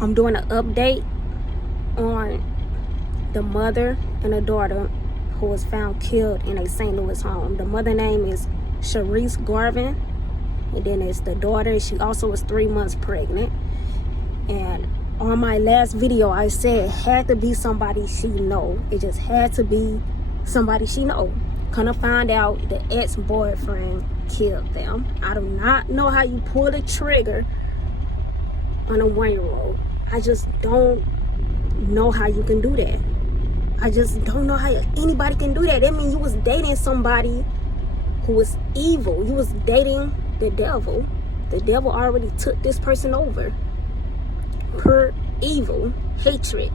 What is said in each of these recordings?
I'm doing an update on the mother and the daughter who was found killed in a St. Louis home. The mother name is Sharice Garvin, and then it's the daughter. She also was 3 months pregnant. And on my last video, I said it had to be somebody she know. It just had to be somebody she know. Gonna find out the ex-boyfriend killed them. I do not know how you pull the trigger on a 1-year-old. I just don't know how you can do that. I just don't know how anybody can do that. That means you was dating somebody who was evil. You was dating the devil. The devil already took this person over. Pure evil, hatred.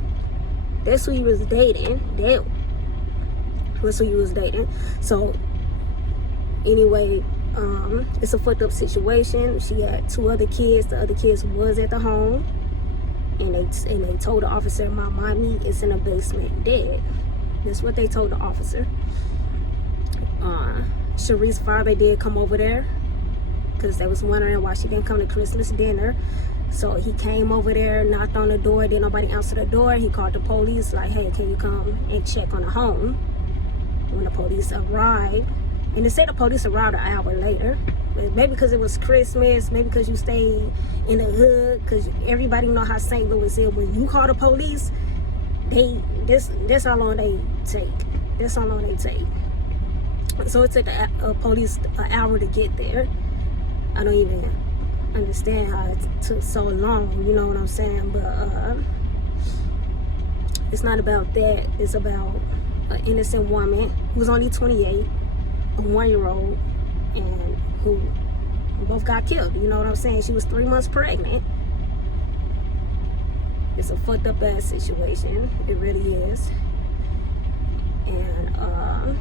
That's who you was dating. That's who you was dating. So anyway, it's a fucked up situation. She had 2 other kids. The other kids was at the home, and they told the officer, my mommy is in the basement dead. That's what they told the officer. Sharice's father did come over there because they was wondering why she didn't come to Christmas dinner. So he came over there, knocked on the door. Didn't nobody answer the door. He called the police, like, hey, can you come and check on the home? When the police arrived, and they said the police arrived an hour later. Maybe because it was Christmas, maybe because you stayed in the hood, because everybody know how St. Louis is. When you call the police, that's how long they take. That's how long they take. So it took the police an hour to get there. I don't even understand how it took so long, you know what I'm saying? But it's not about that. It's about an innocent woman who was only 28, a 1-year-old, and who both got killed. You know what I'm saying? She was 3 months pregnant. It's a fucked up ass situation. It really is. And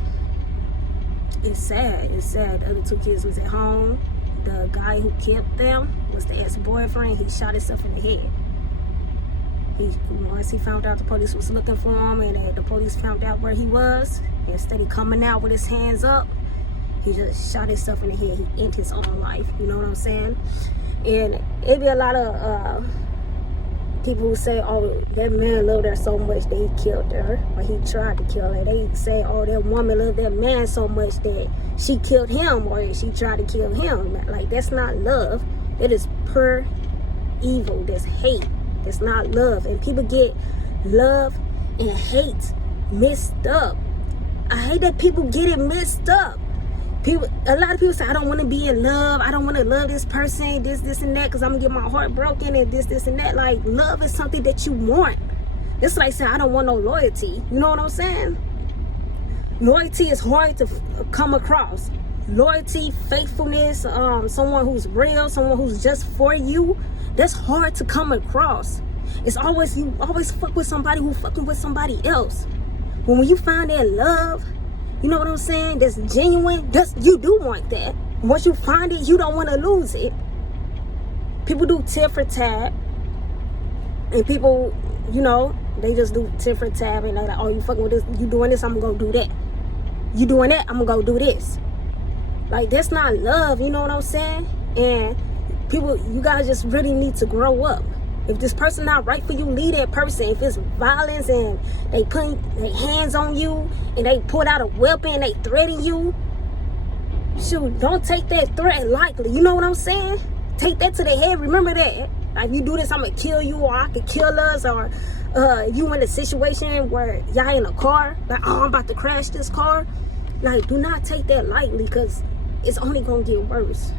it's sad. It's sad. The other 2 kids was at home. The guy who killed them was the ex-boyfriend. He shot himself in the head. Once he found out the police was looking for him, and the police found out where he was, instead of coming out with his hands up, he just shot himself in the head. He ended his own life. You know what I'm saying? And it be a lot of people who say, oh, that man loved her so much that he killed her, or he tried to kill her. They say, oh, that woman loved that man so much that she killed him, or she tried to kill him. Like, that's not love. It is pure evil. That's hate. That's not love. And people get love and hate mixed up. I hate that people get it mixed up. A lot of people say, I don't want to be in love. I don't want to love this person, this, and that, because I'm going to get my heart broken and this, and that. Like, love is something that you want. It's like saying, I don't want no loyalty. You know what I'm saying? Loyalty is hard to come across. Loyalty, faithfulness, someone who's real, someone who's just for you, that's hard to come across. It's always, you always fuck with somebody who fucking with somebody else. But when you find that love, you know what I'm saying, that's genuine, you do want that. Once you find it, you don't want to lose it. People do tit for tat. And people, you know, they just do tit for tat. And they're like, oh, you fucking with this, you doing this, I'm going to do that. You doing that, I'm going to go do this. Like, that's not love, you know what I'm saying? And people, you guys just really need to grow up. If this person not right for you, leave that person. If it's violence and they put their hands on you and they pull out a weapon and they threaten you, shoot, don't take that threat lightly. You know what I'm saying? Take that to the head. Remember that. Like, if you do this, I'm going to kill you, or I could kill us, or you in a situation where y'all in a car, like, oh, I'm about to crash this car. Like, do not take that lightly, because it's only going to get worse.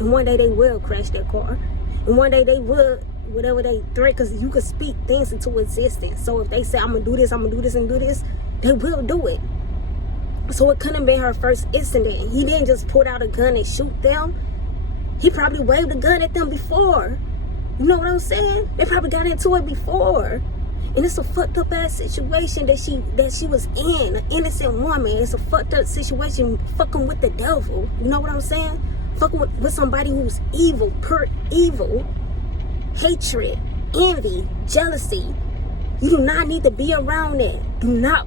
And one day they will crash that car. And one day they will, whatever they threat, because you can speak things into existence. So if they say, I'm going to do this, I'm going to do this and do this, they will do it. So it couldn't have been her first incident. He didn't just pull out a gun and shoot them. He probably waved a gun at them before. You know what I'm saying? They probably got into it before. And it's a fucked up ass situation that she was in, an innocent woman. It's a fucked up situation, fucking with the devil. You know what I'm saying? Fucking with somebody who's evil, pure evil. Hatred, envy, jealousy. You do not need to be around that. Do not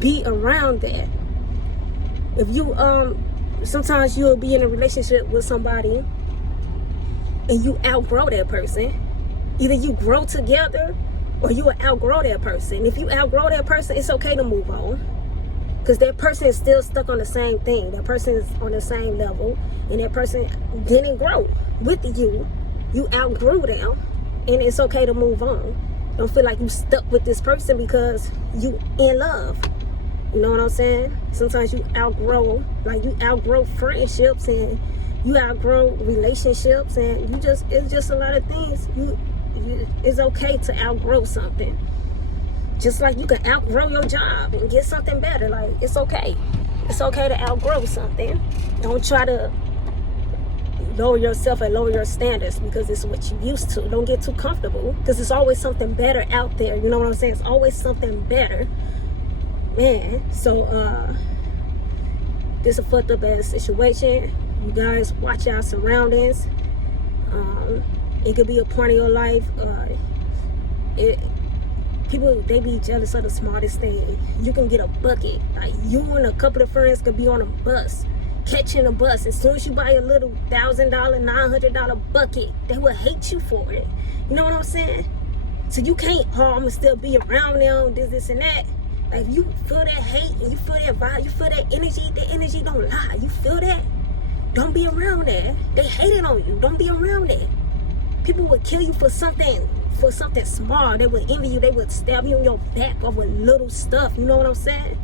be around that. If you sometimes you'll be in a relationship with somebody and you outgrow that person, Either you grow together or you will outgrow that person. If you outgrow that person, it's okay to move on. Because that person is still stuck on the same thing. That person is on the same level. And that person didn't grow with you. You outgrew them. And it's okay to move on. Don't feel like you stuck with this person because you in love. You know what I'm saying? Sometimes you outgrow, like you outgrow friendships and you outgrow relationships, and it's just a lot of things. It's okay to outgrow something. Just like you can outgrow your job and get something better. Like, it's okay. It's okay to outgrow something. Don't try to lower yourself and lower your standards because it's what you used to. Don't get too comfortable because there's always something better out there. You know what I'm saying? It's always something better. Man, so this is a fucked up ass situation. You guys watch your surroundings. It could be a part of your life. People, they be jealous of the smartest thing. You can get a bucket. Like, you and a couple of friends could be on a bus, catching a bus. As soon as you buy a little $1,000, $900 bucket, they will hate you for it. You know what I'm saying? So you can't, I'm gonna still be around them, this and that. Like, if you feel that hate and you feel that vibe, you feel that energy, the energy don't lie. You feel that? Don't be around that. They hate it on you. Don't be around that. People would kill you for something small. They would envy you. They would stab you in your back over little stuff. You know what I'm saying?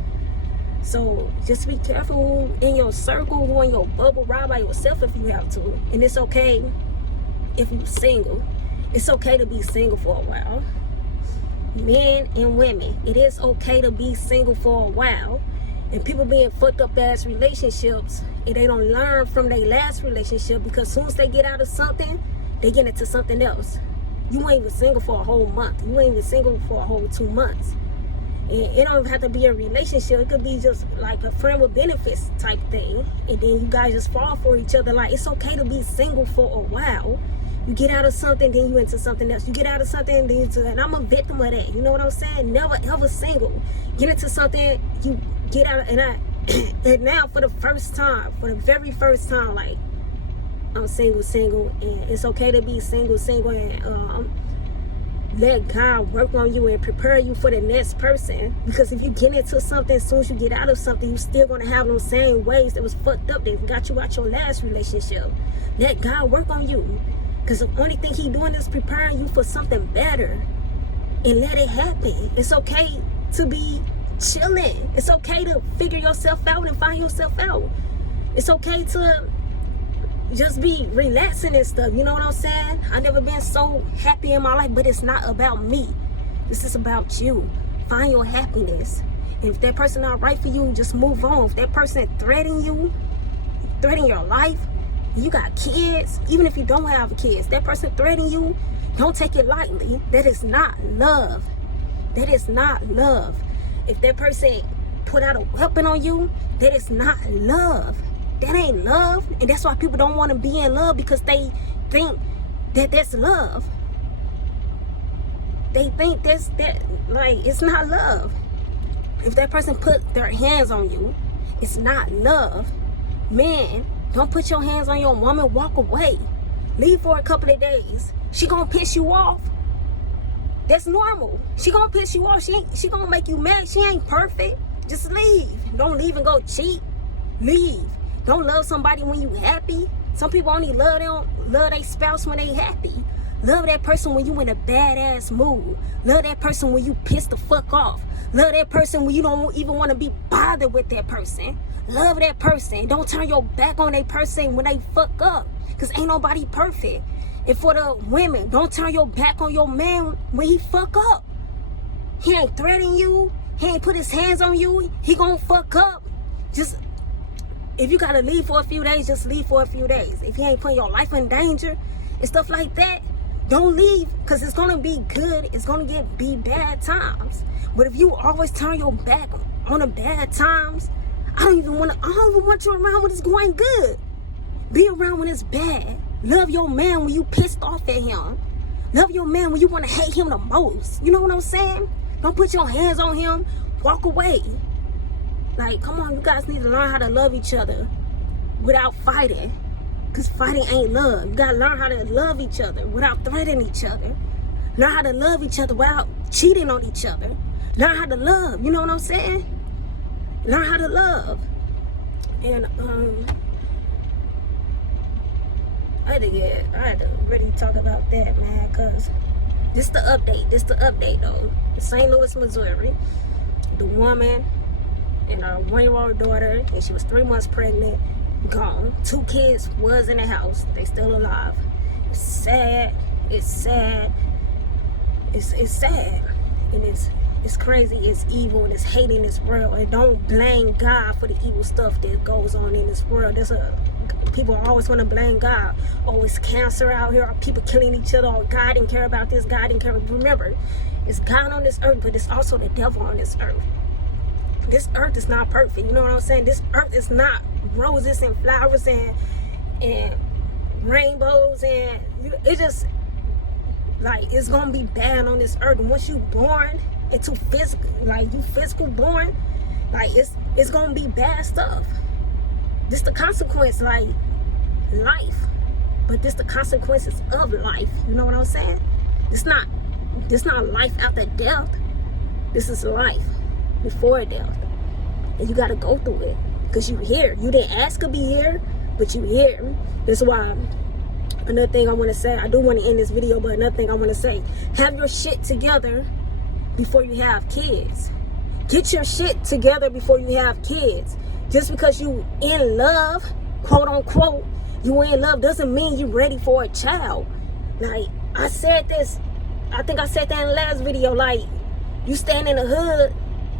So just be careful in your circle, go in your bubble, ride by yourself if you have to. And it's okay if you're single. It's okay to be single for a while. Men and women, it is okay to be single for a while. And people be in fucked up ass relationships and they don't learn from their last relationship, because as soon as they get out of something, they get into something else. You ain't even single for a whole month. You ain't even single for a whole 2 months. And it don't have to be a relationship. It could be just like a friend with benefits type thing. And then you guys just fall for each other. Like, it's okay to be single for a while. You get out of something, then you into something else. You get out of something, then into, and I'm a victim of that. You know what I'm saying? Never ever single. Get into something, you get out of, and now for the very first time, like, I'm single, and it's okay to be single, and let God work on you and prepare you for the next person. Because if you get into something, as soon as you get out of something, you still gonna have those same ways that was fucked up that got you out your last relationship. Let God work on you. Because the only thing he doing is preparing you for something better. And let it happen. It's okay to be chilling. It's okay to figure yourself out and find yourself out. It's okay to just be relaxing and stuff. You know what I'm saying? I've never been so happy in my life, but it's not about me. This is about you. Find your happiness. And if that person not right for you, just move on. If that person threatening you, threatening your life, you got kids, even if you don't have kids, that person threatening you, don't take it lightly. That is not love. That is not love. If that person put out a weapon on you, that is not love. That ain't love. And that's why people don't want to be in love, because they think that that's love. They think like, it's not love. If that person put their hands on you, it's not love. Man, don't put your hands on your woman, walk away. Leave for a couple of days. She gonna piss you off. That's normal. She gonna piss you off. She gonna make you mad. She ain't perfect. Just leave. Don't leave and go cheat. Leave. Don't love somebody when you happy. Some people only love their spouse when they happy. Love that person when you in a badass mood. Love that person when you pissed the fuck off. Love that person when you don't even want to be bothered with that person. Love that person. Don't turn your back on that person when they fuck up, because ain't nobody perfect. And for the women, don't turn your back on your man when he fuck up. He ain't threatening you. He ain't put his hands on you. He gonna fuck up. Just, if you gotta leave for a few days, just leave for a few days. If he ain't putting your life in danger and stuff like that, don't leave, because it's gonna be good. It's gonna be bad times. But if you always turn your back on the bad times, I don't even want you around when it's going good. Be around when it's bad. Love your man when you pissed off at him. Love your man when you want to hate him the most. You know what I'm saying? Don't put your hands on him. Walk away. Like, come on, you guys need to learn how to love each other without fighting. Because fighting ain't love. You got to learn how to love each other without threatening each other. Learn how to love each other without cheating on each other. Learn how to love. You know what I'm saying? Learn how to love. And I had to really talk about that, man, because this the update. This the update, though. In St. Louis, Missouri, the woman and her 1-year-old daughter, and she was 3 months pregnant, gone. 2 kids was in the house. They still alive. It's sad. It's sad. It's sad. And it's crazy. It's evil. And it's hating this world. And don't blame God for the evil stuff that goes on in this world. People always want to blame God. Oh, it's cancer out here. Or people killing each other. Or God didn't care about this. God didn't care. Remember, it's God on this earth, but it's also the devil on this earth. This earth is not perfect. You know what I'm saying? This earth is not roses and flowers and rainbows. And it just, like, it's going to be bad on this earth. And once you born into physical, like, you physical born, like, it's going to be bad stuff. This the consequence, like, life. But this the consequences of life. You know what I'm saying? This not life after death. This is life before death. And you got to go through it. Because you here. You didn't ask to be here, but you here. That's why, another thing I want to say, I do want to end this video, but another thing I want to say, have your shit together before you have kids. Get your shit together before you have kids. Just because you in love, quote unquote, you in love doesn't mean you ready for a child. Like, I said this, I think I said that in the last video, like, you stand in the hood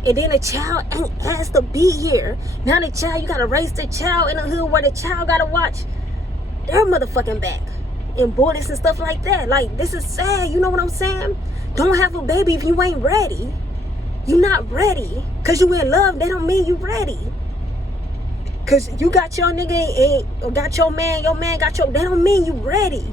and then the child ain't asked to be here. Now the child, you gotta raise the child in the hood where the child gotta watch their motherfucking back and bullets and stuff like that. Like, this is sad, you know what I'm saying? Don't have a baby if you ain't ready. You not ready. Cause you in love, that don't mean you ready. Cause you got your nigga or got your man got your, that don't mean you ready.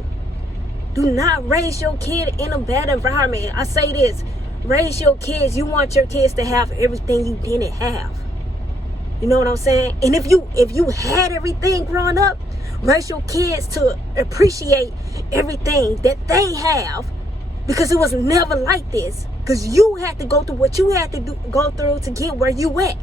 Do not raise your kid in a bad environment. I say this, raise your kids, you want your kids to have everything you didn't have. You know what I'm saying? And if you had everything growing up, raise your kids to appreciate everything that they have, because it was never like this. Because you had to go through what you had to go through to get where you went.